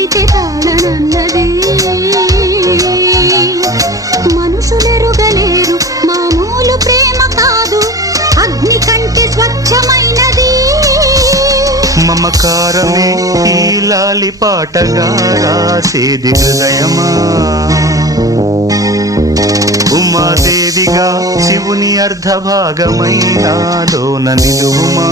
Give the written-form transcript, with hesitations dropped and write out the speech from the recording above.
పడితే తాళనన్నది. మనుషులెరుగలేరు మామూలు ప్రేమ కాదు, అగ్ని కంటే స్వచ్ఛమైనది. మమకారమే ఈ లాలి పాటగా రాసేది హృదయమా, ఉమాదేవిగా శివుని అర్ధభాగమైనాలోన నిలువుమా.